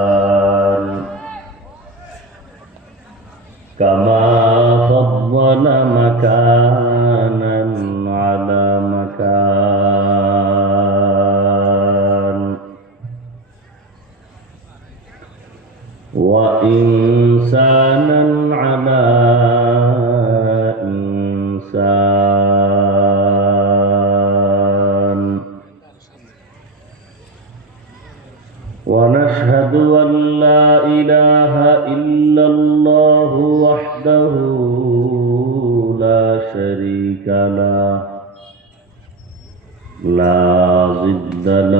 زمان كما فضل مكانا على مكان وإنسانا على إنسان ونشهد أن لا إله إلا الله وحده لا شريك له لا ضد له